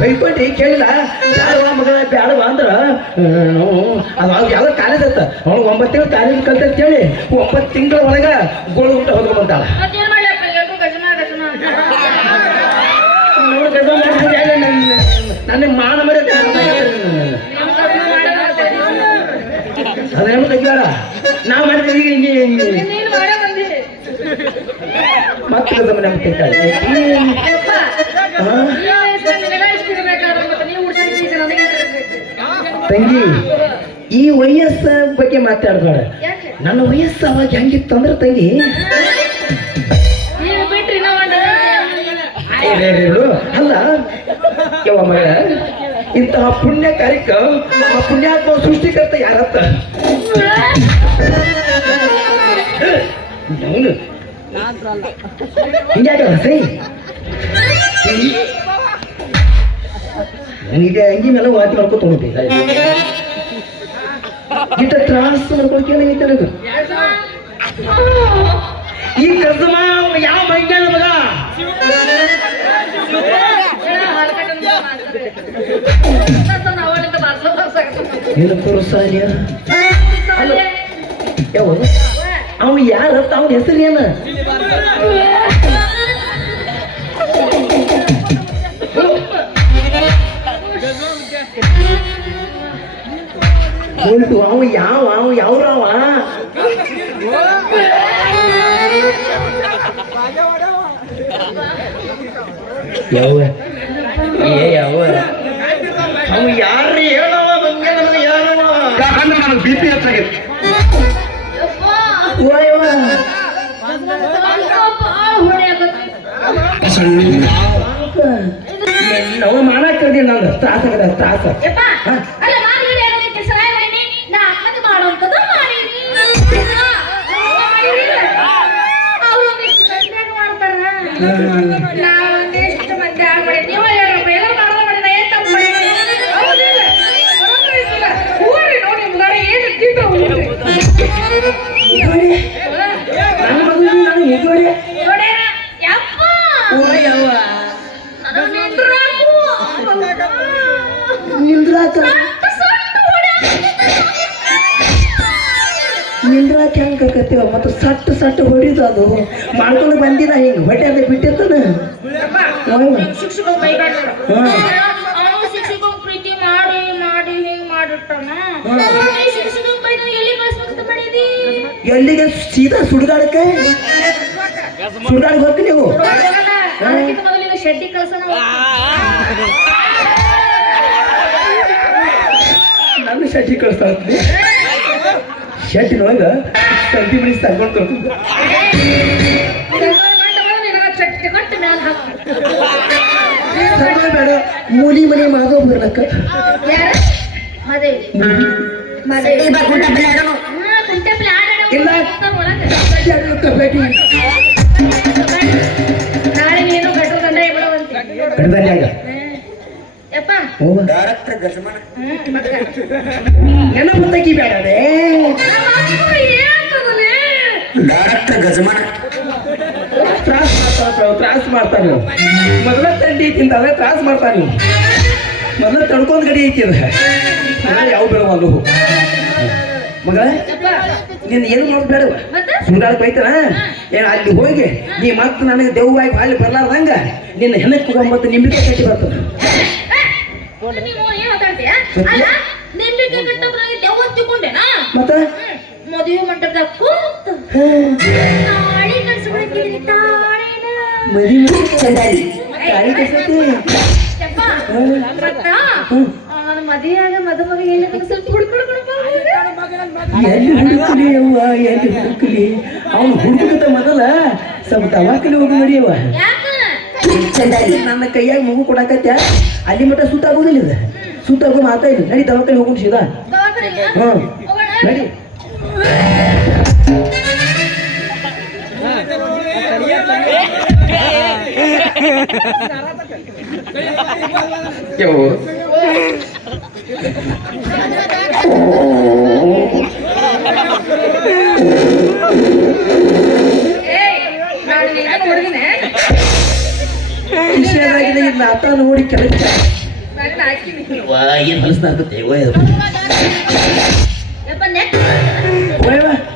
ಬೈಕೊಂಡ್ರಿ ಕೇಳಿಲ್ಲ ಬ್ಯಾಡವಾ ಮಗಳ ಬ್ಯಾಡವಾ ಅಂದ್ರ ಅದು ಯಾವ ಕಾಲೇಜ್ ಅಂತ ಅವಳು 9 ತಿಂಗಳು ಕಾಲೇಜ್ ಕಲ್ತ ಅಂತೇಳಿ 9 ತಿಂಗಳ ಒಳಗ ಗೋಳು ಊಟ ಹೋಗ್ಕೊಂತಾಳ ನನ್ನ ಮಾನ ಮರ ಅದೇನು ತೆಗ್ಯಾರ ನಾವು ಮಾಡಿದ್ರೆ ಈಗ ಮತ್ತೆ ನಮ್ಗೆ ತಿಂತಾಳೆ ತಂಗಿ ಈ ವಯಸ್ಸ ಬಗ್ಗೆ ಮಾತಾಡ್ಬೇಡ ನನ್ನ ವಯಸ್ಸು ಅವಾಗ ಹೆಂಗಿತ್ತಂದ್ರ ತಂಗಿ ಅಲ್ಲ ಯಾವ ಮಗ ಇಂತಹ ಪುಣ್ಯ ಕಾರ್ಯಕ್ಕ ಆ ಪುಣ್ಯಾತ್ಮ ಸೃಷ್ಟಿಕರ್ತ ಯಾರತ್ತ ಅವನು ಹಿಂಗ್ಯಾಗ ಸೈ ನನಗೆ ಅಂಗಿ ಮೇಲೆ ವಾತಿ ಮಾಡ್ಕೊ ತೊಗೊಳ್ತೀವಿ ಇಷ್ಟ ತ್ರಾಸ ಮಾಡ್ಕೊಳ್ಕೇನಾಗೈತೆ ನನಗೆ ಈ ಕರ್ದಮ ಯಾವ ಮೈಜ್ಞಾನ ಮಗ ಏನು ಪುರುಸಾಲ್ಯ ಯಾವ ಅವ ಯಾರ ಅವನ ಹೆಸರು ಏನ ಉಂಟು ಅವ ಯಾವ್ರವ ಯಾವ ಅವ ಯಾರು ಹೇಳವ ಬಂಗೆ ನನಗೆ ಯಾರವ ಯಾಕಂದ್ರೆ ನನಗೆ ಬಿ ಪಿ ಹೆಚ್ಚಾಗೈತಿ ನಾವು ಮಾಡಾಕದಿ ನಾನು ತ್ರಾಸ ನಿಂದ್ರಾಕ ಹೆಂಗಕತ್ತೀವ ಮತ್ತು ಸಟ್ಟು ಹೊಡಿದು ಅದು ಮಾಡ್ಕೊಂಡು ಬಂದಿನ ಹಿಂಗ ಹೊಟ್ಟೆ ಅದ ಬಿಟ್ಟಿರ್ತಾನ ಎಲ್ಲಿಗೆ ಸೀದಾ ಸುಡ್ಗಾಡಕ್ಕೆ ಹೋಗ್ತಿ ನೀವು ಶೆಡ್ಡಿ ನಾನು ಶೆಡ್ಡಿ ಕಳಿಸ್ತಾ ಇರ್ತೀನಿ ಶೆಟ್ಟಿನೊಳಗ ಸಂತಿ ಮಣಿ ತಗೊಂಡು ತರ್ತಿದ್ದ ಬೇಡ ಮೂಲಿ ಮನೆ ಮಾಧವ ಬರ್ಲಕ್ಕ ಇಲ್ಲ ನಾಳೆ ನೀನು ನೆನಪತ್ತಕಿ ಬೇಡ ಗಜಮಾನ ತ್ರಾಸ ಮಾಡ್ತಾನೆ ಮೊದಲ ತಂಡಿ ತಿಂತಾನೆ ತ್ರಾಸ ಮಾಡ್ತಾನೆ ಮೊದಲ ತಡ್ಕೊಂಡ್ ಗಡಿ ಐತಿ ಯಾವ ಬೇಡವಲ್ಲ ಮಗ ನೀನ್ ಏನು ಮಾಡೋದು ಬೇಡವ ಸುಂದಾಳಕ್ ಬೈತಾನ ಅಲ್ಲಿ ಹೋಗಿ ನೀ ಮತ್ತೆ ನನಗೆ ದೆವ್ವಾಗಿ ಅಲ್ಲಿ ಬರ್ಲಾರ್ದಂಗ ನಿನ್ನ ಹೆಣಕ್ಕೆ 9 ನಿಂಬಿಕೆ ಕಟ್ಟಿ ಬರ್ತದ ಮತ್ತೆ ಮದುವೆ ಮಂಟಪದಾಗ ಕೂತು ತಾಳಿ ಕಟ್ಸ್ಬಿಡ್ತೀನಿ ಅವನ ಮದುವೆಯಾಗ ಮದುಮಗ ಎಲ್ಲಿ ಸ್ವಲ್ಪ ಎಲ್ಲಿ ಹುಡುಕಲಿ ಅವನು ಹುಡುಕತ ಮೊದಲ ಸ್ವಲ್ಪ ತವಾಕಲಿ ಹೋಗಿ ನಡಿಯವ ನನ್ನ ಕೈಯಾಗ ಮಗು ಕೊಡಾಕತ್ಯ ಅಲ್ಲಿ ಮಟ್ಟ ಸುತ್ತಾಗೋದಿಲ್ಲ ಇದು ಸುತ್ತಾಗೋ ಮಾತಾ ಇಲ್ಲ ನಡಿ ದವಾಖಾನೆ ಹೋಗೋಣ ಸೀದಾ ನಡಿ ವಿಷಯದಾಗಿದೆ ಇದನ್ನ ಆತ ನೋಡಿ ಕೆಲಸ ಏನು ಹೊಲಸ್ತಾ ಇರ್ತೈತೆ ಯಪ್ಪ ನೆಕ್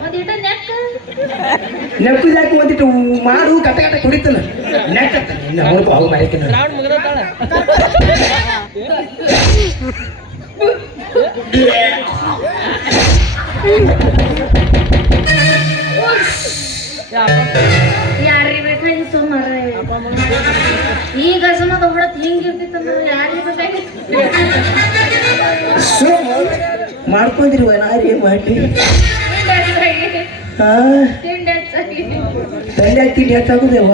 ಒಂದಿಟ ನೆಕ್ ನೆಕ್ಕುದು ಯಾಕೆ ಒಂದಿಟ್ಟು ಮಾಡು ಕಟ್ಟ ಕಟ್ಟ ಕುಡಿತಾನ ನೆಕ್ಕ ಅವನು ಬಾವು ಮಾರಿತಾನ ಯಾರಿಗೆ ಬೇಕಾಗಿತ್ತು ಮಾರ್ರೆ ಈಗ ಸಮದ ಹೊಡತ್ ಹಿಂಗಿರ್ತಿತ್ತಂದ್ರೆ ಯಾರಿಗೆ ಬೇಕಾಗಿತ್ತು ಮಾಡ್ಕೊಂಡಿರುವ ನಾರೇ ಮಾಡಿ ಹಾ ತಿಂಡಿ ಹೆಚ್ಚಾಗಿ ತಂದೆ ತಿಂಡಿ ಹೆಚ್ಚಾಗುದೇವ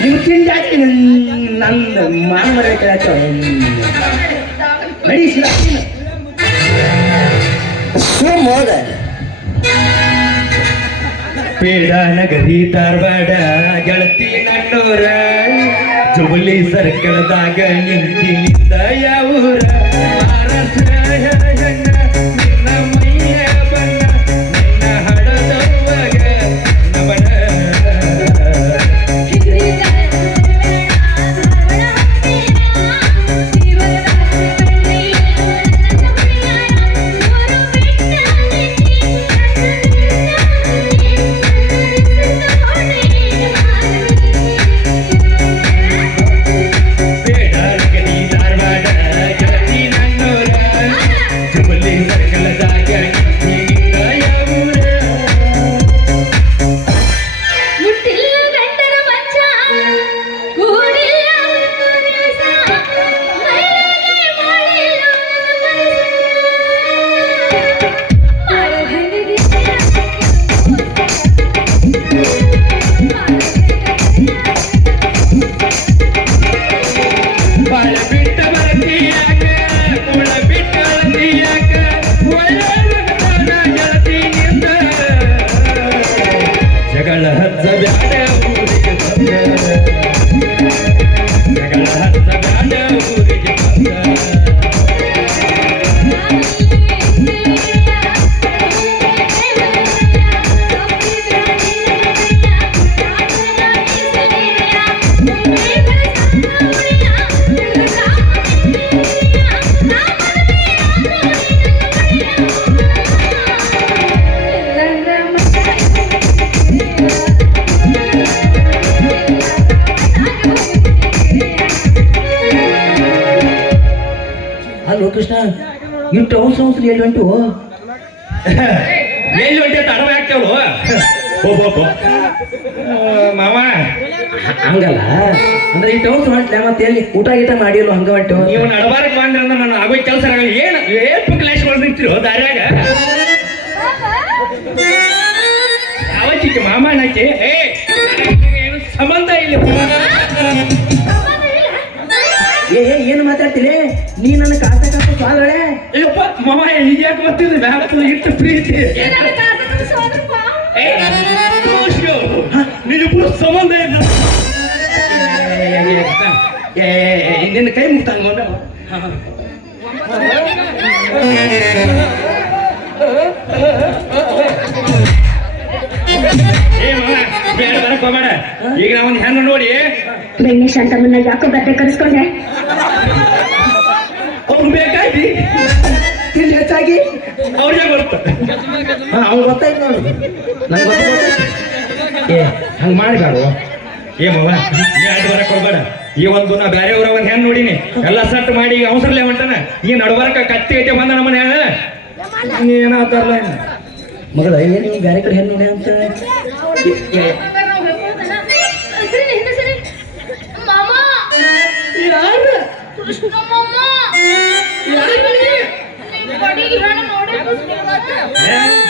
ನೀವು ತಿಂಡಿ ಹಾಕಿ ನನ್ನ ಮಾನ ಮರ್ಯಾದ ನಡೀಸಿಲ್ಲ ಹೋದ ಪೇಡ ನಗರಿ ಧಾರವಾಡ ಗೆಳತಿ ನನ್ನೂರ ಜುಬಲಿ ಸರ್ಕಲ್ದಾಗ ನಿಂತಿನಿಂದ ಯಾವೂರ ನಿನ್ನ ಮೈಯ ಬಣ್ಣ ನಿನ್ನ ಹಡದವ್ವಗ ನವನ ಕೃಷ್ಣ ಇಟ್ಟು ಅವಸರ ಎಲ್ಲಿ ಹೊಂಟು ಎಲ್ಲಿ ಹೊಂಟೆ ತಡವ ಹಾಕ್ತೇವಳು ಮಾವ ಹಂಗಲ್ಲ ಅಂದ್ರೆ ಇಟ್ಟು ಅವಸರ ಹೊಂಟ್ಲೆ ಮತ್ತೆ ಎಲ್ಲಿ ಊಟ ಗೀಟ ಮಾಡಿಲ್ಲ ಹಂಗ ಹೊಂಟು ನೀವು ನಡಬಾರಕ್ ಬಂದ್ರೆ ಅಂದ್ರೆ ನಾನು ಆಗೋ ಕೆಲಸ ಆಗಲ್ಲ ಏನು ಕ್ಲಾಶ್ಗಳು ನಿಂತಿರೋ ದಾರ್ಯಾಗ ಯಾವತ್ತಿಕ್ಕೆ ಮಾಮ ನಾಕಿ ಏನು ಸಂಬಂಧ ಇಲ್ಲ ಏನು ಮಾತಾಡ್ತೀನಿ ನೀ ನನ್ನ ಕಾಸ ಕಾಸ ಸ್ವಾದಳೆ ಅಯ್ಯಪ್ಪ ಮಾಮ ಈಗ ಯಾಕೆ ಬರ್ತಿದ್ದೆ ಬ್ಯಾಪ ಇಟ್ಟು ಪ್ರೀತಿ ನೀನು ಸಂಬಂಧ ಇಲ್ಲ ನಿನ್ನ ಕೈ ಮುಗ್ತಂಗ ಬರಕ್ ಹೋಗ್ಬೇಡ ಈಗ ನಾವೊಂದು ಹೆಣ್ಣು ನೋಡಿ ಗಣೇಶ್ ಅಂತ ಮುನ್ನ ಯಾಕೋ ಗದ್ದೆ ಕರೆಸ್ಕೊಂಡೆ ಅವ್ರು ಬೇಕಾಗಿ ತಿಂಡಿ ಹೆಚ್ಚಾಗಿ ಅವ್ರಿಗೆ ಗೊತ್ತ ಅವ್ನು ಗೊತ್ತಾಯ್ತು ನೋಡು ನಂಗೆ ಗೊತ್ತಾಯ್ತು ಹಂಗೆ ಮಾಡಬೇಡ ಏಮವ ನೀ ಅಡ್ಡ ಬರಕ್ ಹೋಗ್ಬೇಡ ಈ ಒಂದು ನಾ ಬೇರೆ ಊರ ಒಂದು ಹೆಣ್ಣು ನೋಡಿನಿ ಎಲ್ಲ ಸಟ್ ಮಾಡಿ ಈಗ ಅವಸರಲ್ಲೇ ಹೊಂಟಾನ ಈ ನಡ್ಬರಕ ಕತ್ತಿ ಐತೆ ಬಂದ ನಮ್ಮನೆ ಏನಾತಾರಲ್ಲ ಮಗಳ ಏನು ಬೇರೆ ಕಡೆ ಹೆಣ್ಣು ನೋಡಿ ಅಂತ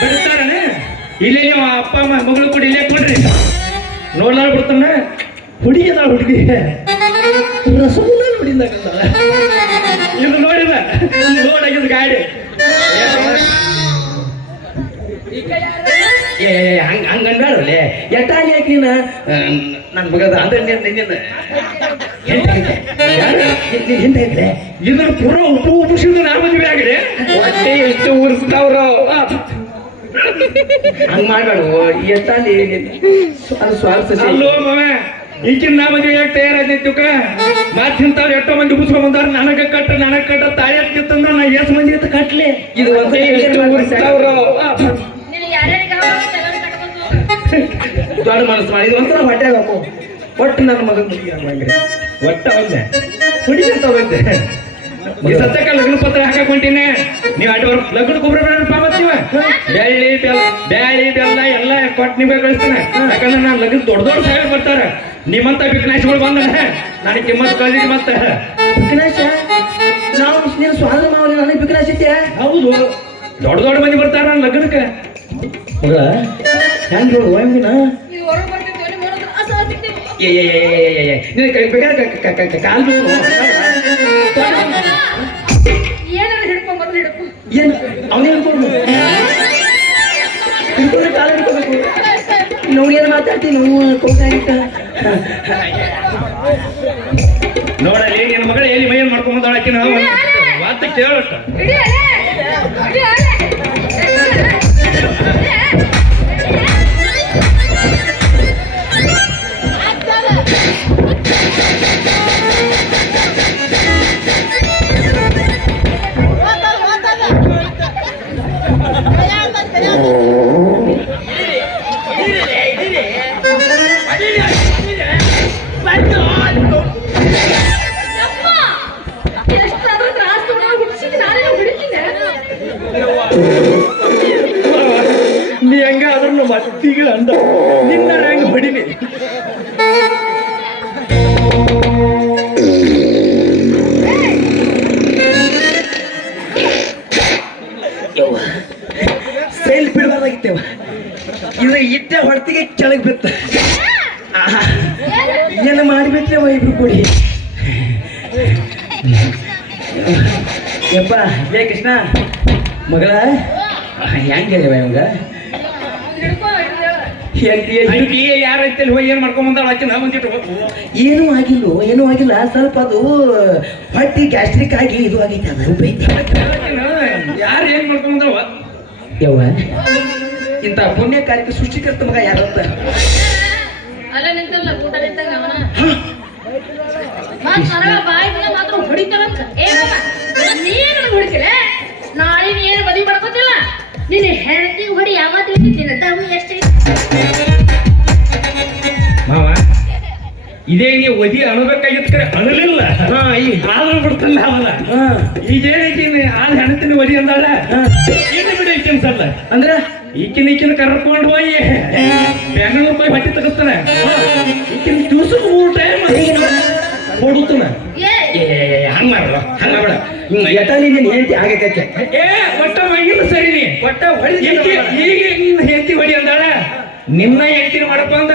ಬಿಡ್ತಾರನೆ ಇಲ್ಲೇ ನೀವು ಅಪ್ಪ ಅಮ್ಮ ಮಗಳು ಕೂಡ ಇಲ್ಲೇ ಕೊಡ್ರಿ ನೋಡ್ಲಾರ ಬಿಡ್ತಾನ ಹುಡುಗಿ ಅದ ಹುಡುಗಿ ರಸಗುಲ್ಲ ನೋಡಿದಾಗ ಇದು ನೋಡಿದ ನೋಡಾಗಿದ್ ಗಾಡಿ ಹಂಗನ್ಬೇಡಲೆ ಎಟ್ಟಾಗಿ ಯಾಕೆ ನೀನು ನನ್ನ ಮಗದ ಅಂದ್ರೆ ಹಿಂದೆ ಹೇಗಿದೆ ಇದ್ರ ಪುರ ಉಪಿಸಿದ ನಾ ಮದುವೆ ಆಗಿದೆ ಹೊಟ್ಟೆ ಎಷ್ಟು ಉರ್ಸ್ತಾವ್ರ ಹಂಗ್ ಮಾಡ್ಬೇಡ ಎಟ್ಟಾಗಿ ಅದು ಸ್ವಾರ್ಥ ಅಲ್ಲೋ ಮವ ಈಗಿನ ನಾ ಮದುವೆ ಯಾಕೆ ತಯಾರಾಯ್ತಿಕ್ಕ ಮಾತಿಂತವ್ರು ಎಷ್ಟೋ ಮಂದಿ ಉಬ್ಸ್ಕೊಂಡ್ ಬಂದಾರ ನನಗೆ ಕಟ್ಟ ತಾಳಿ ಹತ್ತಿತ್ತಂದ್ರ ನಾ ಎಸ್ ಮಂದಿ ಅಂತ ಕಟ್ಲಿ ಇದು ಒಂದ್ಸಲ ನೀನು ಯಾರ್ಯಾರಿಗೆ ಕಟ್ಕೊಂಡು ದೊಡ್ಡ ಮನಸ್ಸು ಮಾಡಿ ಇದು ಒಂದ್ಸಲ ಹೊಟ್ಟೆ ಹಾಕೋ ಒಟ್ಟು ನನ್ನ ಮಗನ ಒಟ್ಟ ಅವಲ್ಲ ಹುಡುಗಿರ್ತ ಹೋಗುತ್ತೆ ಈ ಸತ್ಯಕ್ಕ ಲಗ್ನ ಪತ್ರ ಹಾಕಕ್ ಹೊಂಟೀನಿ ನೀವ್ ಅಡ್ವಾರ ಲಗ್ನ ಗೊಬ್ಬರ ಪಾವತ್ತೀವ ಬ್ಯಾಳಿ ಬೆಲ್ಲ ಎಲ್ಲ ಕೊಟ್ಟು ನೀವೇ ಕಳಿಸ್ತಾನೆ ಯಾಕಂದ್ರೆ ನಾನು ಲಗ್ನ ದೊಡ್ಡ ಸಾಹೇಬ್ ಬರ್ತಾರ ನಿಮ್ಮಂತ ಬಿಕ್ನಾಶಿಗಳು ಬಂದ ನನಗೆ ಕಿಮ್ಮತ್ ಕಳಿಸಿ ಮತ್ತ ಬಿಕನಾಶ ನಾವು ನೀನು ಸ್ವಾದ ಮಾವಲಿ ನನಗೆ ಬಿಕನಾಶ ಇದ್ಯಾ ಹೌದು ದೊಡ್ಡ ಮಂದಿ ಬರ್ತಾರ ನನ್ನ ಲಗ್ನಕ್ಕೆ ಮಗಳ ಹೆಂಗ್ ಹೇಳು ಹೆಂಗಿನ ಇದು ಹೊರಗೆ ಬರ್ತಿತ್ತು ನಿಮ್ಮ ಹೊರಗೆ ಅಸಾಧ್ಯತೆ ಕಾಲು ಏನಾರ ಹಿಡ್ಕೊಂಡ್ ಮೊದಲು ಹಿಡ್ಕೊ ಏನು ಅವನೇ ಹಿಡ್ಕೊಂಡು ಹಿಡ್ಕೊಂಡ್ರೆ ಕಾಲ ಹಿಡ್ಕೋಬೇಕು ನಾವು ಏನು ಮಾತಾಡ್ತೀವಿ ನಾವು ಕೋಕಾಗಿಟ್ಟ ನೋಡಲಿ ನಿನ್ನ ಮಗಳು ಎಲ್ಲಿ ಮೈಯನ್ ಮಾಡ್ಕೊಂಡ್ ಬಂದಾಳಕಿ ನಾವು ಮಾತು ಕೇಳಟ್ಟ ಹಿಡಿ ಅಲೆ ಹಿಡಿ ಅಲೆ ಎಷ್ಟಾದ್ರೂ ತ್ರಾಸ ಹುಟ್ಟಿಸಿ ನಾನೇ ಹುಡುಕಿದ್ದೆ ನೀ ಹೆಂಗಾದ್ರೂ ಮತ್ತೀಗ ಅಂದ ನಿನ್ನ ಹೆಂಗ್ ಬಡಿನಿ ಸೈಲ್ ಬಿಡಬಾರ್ದಾಗಿತ್ತೇವ ಇದು ಇಟ್ಟೆ ಹೊಡ್ತಿಗೆ ಕೆಳಗೆ ಬಿತ್ತ ಏನು ಮಾಡಿಬಿಟ್ರೆವ ಇಬ್ರು ಕೂಡಿ ಯಪ್ಪ ಲೇ ಕೃಷ್ಣ ಮಗಳ ಹೆಂಗಿದೆವ ಇವಾಗ ಯಾರ ಐತಲ್ಲಿ ಹೋಗಿ ಏನ್ ಮಾಡ್ಕೊಂಡ್ ಬಂದಾಳ ಆಕಿ ನಾ ಬಂದಿಟ್ಟು ಏನೂ ಆಗಿಲ್ಲ ಸ್ವಲ್ಪ ಅದು ಹೊಟ್ಟಿ ಗ್ಯಾಸ್ಟ್ರಿಕ್ ಆಗಿ ಇದು ಆಗೈತೆ ಅದು ಬೈತಿ ಯಾರು ಏನ್ ಮಾಡ್ಕೊಂಡ್ ಬಂದಾವ ಯವ್ವ ಇಂಥ ಪುಣ್ಯ ಕಾರ್ಯಕ್ಕೆ ಸೃಷ್ಟಿಕರ್ತ ಮಗ ಯಾರಂತ ಅಲ್ಲ ನಿಂತಲ್ಲ ಊಟ ನಿಂತಾಗ ಅವನ ಬಾಯಿಗೆ ಮಾತ್ರ ಹೊಡಿತಾವಂತ ನೀನು ಹೊಡಿತಿಲ್ಲ ನಾಳೆ ನೀನು ಮದುವೆ ಮಾಡ್ಕೋತಿಲ್ಲ ನಿನ್ನ ಹೆಂಡತಿ ಹೊಡಿ ಯಾವತ್ತು ನಿನ್ನ ದಮ್ಮು ಎಷ್ಟು ಮಾವ ಇದೇ ನೀವು ಒದಿ ಅಣಬೇಕಾಗಿತ್ತು ಕರೆ ಅಣಲಿಲ್ಲ ಆದ್ರೂ ಬಿಡ್ತಲ್ಲ ಅವಲ್ಲ ಈಗೇನೈತಿ ಆದ ಹೆಣತಿನ ಒದಿ ಅಂದಾಳ ಇನ್ನು ಬಿಡಿ ಈಕಿನ ಸಲ್ಲ ಅಂದ್ರೆ ಈಕಿನ ಕರ್ಕೊಂಡು ಹೋಗಿ ಬೆಂಗಳೂರು ಹೋಗಿ ಹೊಟ್ಟಿ ತೆಗಿಸ್ತಾನೆ ಈಕಿನ ದಿವ್ಸಕ್ಕೆ 3 ಟೈಮ್ ಕೊಡುತ್ತಾನ ಹಂಗ ಮಾಡ್ರ ಹಂಗ ಬೇಡ ಎಟಲಿ ನೀನು ಹೇಳ್ತಿ ಆಗೈತೆ ಒಟ್ಟ ಮಗಿಲ್ಲ ಸರಿ ನೀ ಒಟ್ಟ ಹೊಡಿ ಈಗ ನಿನ್ನ ಹೆಂಡತಿ ಹೊಡಿ ಅಂದಾಳ ನಿನ್ನ ಹೆಂಡತಿನ ಮಾಡಪ್ಪ ಅಂದ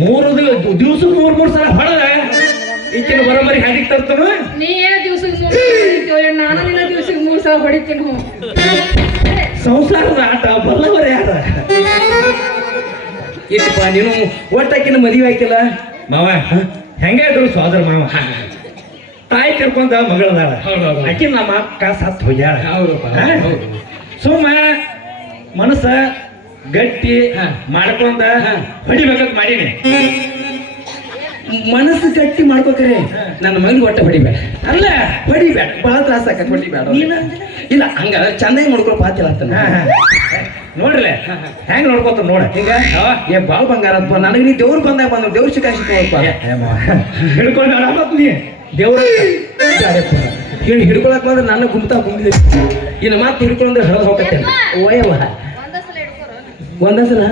3 ದಿವ್ಸಕ್ಕೆ 3 ಸಲ ಹೊಡೆದ ಈಕಿನ ಬರೋಬ್ಬರಿ ಹಾಡಿಗೆ ತರ್ತಾನ ನೀ ಏನು ದಿವ್ಸಕ್ಕೆ 3 ಹೊಡಿತೀವಿ ನಾನು ನಿನ್ನ ದಿವ್ಸಕ್ಕೆ 3 ಸಲ ಹೊಡಿತೀನಿ ಸಂಸಾರದ ಆಟ ಬಲ್ಲವರೇ ಆಟ ಇತ್ತಪ್ಪ ನೀನು ಒಟ್ಟಾಕಿನ ಮದುವೆ ಆಯ್ತಿಲ್ಲ ಮಾವ ಹೆಂಗ ಇದ್ರು ಸೋದರ ಮಾವ ತಾಯಿ ಕರ್ಕೊಂಡ ಮಗಳದಾಳ ಆಕಿ ನಮ್ಮ ಅಕ್ಕ ಸತ್ತು ಹೋಗ್ಯಾಳ ಸುಮ್ಮ ಮನಸ್ಸ ಗಟ್ಟಿ ಮಾಡ್ಕೊಂಡ ಹೊಡಿಬೇಕಂತ ಮಾಡೀನಿ ಮನಸ್ಸು ಗಟ್ಟಿ ಮಾಡ್ಕೋಕರೆ ನನ್ನ ಮಗನಿಗೆ ಒಟ್ಟ ಹೊಡಿಬೇಡ ಅಲ್ಲ ಹೊಡಿಬೇಡ ಭಾಳ ತ್ರಾಸ ಆಕತ್ ಹೊಡಿಬೇಡ ಇಲ್ಲ ಹಂಗ ಚಂದಾಗಿ ನೋಡ್ಕೊಳಕ್ ಪಾತಿಲ್ಲ ಅಂತ ನೋಡ್ರಲ್ಲ ಹೆಂಗ್ ನೋಡ್ಕೊತ ನೋಡ ಹಿಂಗ ಏ ಬಾಳ್ ಬಂಗಾರಪ್ಪ ನನಗೆ ನೀ ದೇವ್ರು ಬಂದಾಗ ಬಂದು ದೇವ್ರ ಸಿಕ್ಕಾಸಿಪ್ಪ ಹಿಡ್ಕೊಂಡು ಆಡಬೇಕು ನೀ ದೇವ್ರ ಹಿಡ್ಕೊಳಕ್ ಬಂದ್ರೆ ನನ್ನ ಗುಂಬಿದೆ ಇನ್ನು ಮಾತು ಹಿಡ್ಕೊಂಡ್ರೆ ಹರಿದು ಹೋಗತ್ತೆ ಓಯವ್ವ ಒಂದ ಸಲ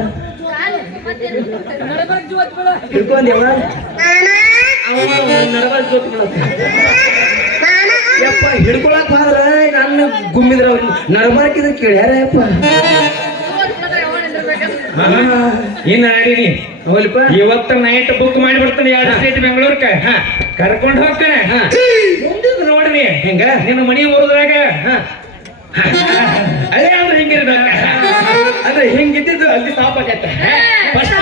ಹಿಡ್ಕೊಂಡ್ಯವ ಯಪ್ಪ ಹಿಡ್ಕೊಳಕ್ ಹೋದ್ರ ನನ್ನ ಗುಮ್ಮಿದ್ರ ನಡಬಾರ್ಕಿದ್ರೆ ಕೇಳ್ಯಾರ ಯಪ್ಪ ಏನ್ ಆಡಿನಿ ಹೋಲಿಪ್ಪ ಇವತ್ತ ನೈಟ್ ಬುಕ್ ಮಾಡಿ ಬರ್ತಾನೆ 2 ಸೀಟ್ ಬೆಂಗಳೂರ್ಕ ಕರ್ಕೊಂಡು ಹೋಗ್ತಾನೆ ಮುಂದಿನ ನೋಡ್ರಿ ಹೆಂಗ ನಿನ್ನ ಮನಿ ಊರದ್ರಾಗ ಅದೇ ಅಂದ್ರೆ ಹಿಂಗಿರ್ಬೇಕ ಅಂದ್ರೆ ಹಿಂಗಿದ್ದು ಅಲ್ಲಿ ತಾಪ ಆಗತ್ತೆ ಫಸ್ಟ್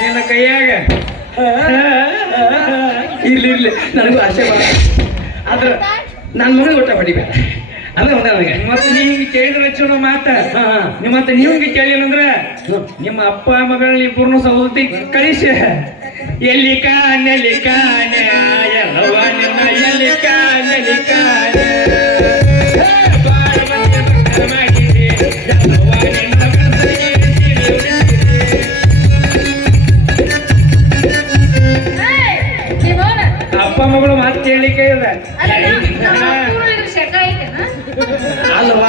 ನಿನ್ನ ಕೈಯಾಗ ಇರ್ಲಿ ನನಗೂ ಆಸೆ ಆದ್ರೆ ನನ್ನ ಮಗನ ಊಟ ಹೊಡಿಬೇಡ ಅಲ್ಲ ಒಂದೇ ನನಗೆ ಮತ್ತೆ ನೀ ಹಿಂಗೆ ಕೇಳಿದ್ರೆ ಚಲೋ ಮಾತ ಹಾ ಹಾ ಮತ್ತೆ ನೀವು ಹಿಂಗೆ ಕೇಳಿಲ್ಲ ಅಂದ್ರೆ ನಿಮ್ಮ ಅಪ್ಪ ಮಗಳನ್ನ ಇಬ್ಬರನ್ನು ಸಹೋದರಿ ಕಳಿಸಿ ಎಲ್ಲಿ ಕಾಣೆಲಿ ಕಾಣೆ ಎಲ್ಲವ ನಿನ್ನ ಎಲ್ಲಿ ಕಾಣೆಲಿ ಕಾಣೆ ಬಾಳ ಮಂದಿ ಭಕ್ತರಾಗಿದೆ, ಎಲ್ಲವ ನಿನ್ನ ಕನಸಿಗೆ ಅಪ್ಪ ಮಗಳು ಮಾತು ಕೇಳಲಿಕ್ಕೆ ಇದೆ ಶಕ ಐತೆನಾ ಅಲ್ವಾ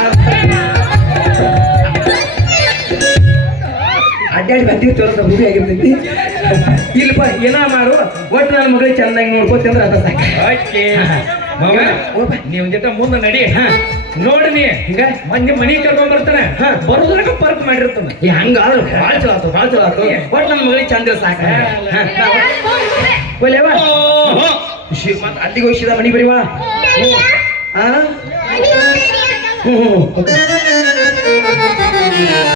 ಅಡ್ಡಾಡಿ ಬಂದೀವಿ ತೋರಿಸ ರೂಢಿ ಆಗಿರ್ತೈತಿ ಇಲ್ಲಪ್ಪ ಏನ ಮಾಡು ಒಟ್ಟು ನನ್ನ ಮಗಳಿಗೆ ಚಂದಾಗಿ ನೋಡ್ಕೋತಿ ಅಂದ್ರೆ ಅದ ಸಾಕು ಓಕೆ ಮಗ ನೀವು ಜೊತೆ ಮುಂದೆ ನಡಿ ನೋಡಿ ನೀ ಹಿಂಗ ಮಂದಿ ಮನಿ ಕರ್ಕೊಂಡ್ ಬರ್ತಾನೆ ಬರೋದ್ರಾಗ ಪರ್ಕ್ ಮಾಡಿರ್ತಾನೆ ಹಂಗ ಭಾಳ ಚಲೋ ಆತು ಭಾಳ ಚಲೋ ಆತು ಒಟ್ಟು ನನ್ನ ಮಗಳಿಗೆ ಚಂದ ಸಾಕ ಒಲ್ಲೇವಾ ಮತ್ತೆ ಅಲ್ಲಿಗೆ ಹೋಗಿದ ಮನಿ ಬರೀವಾ ಹಾ ಹ್ಞೂ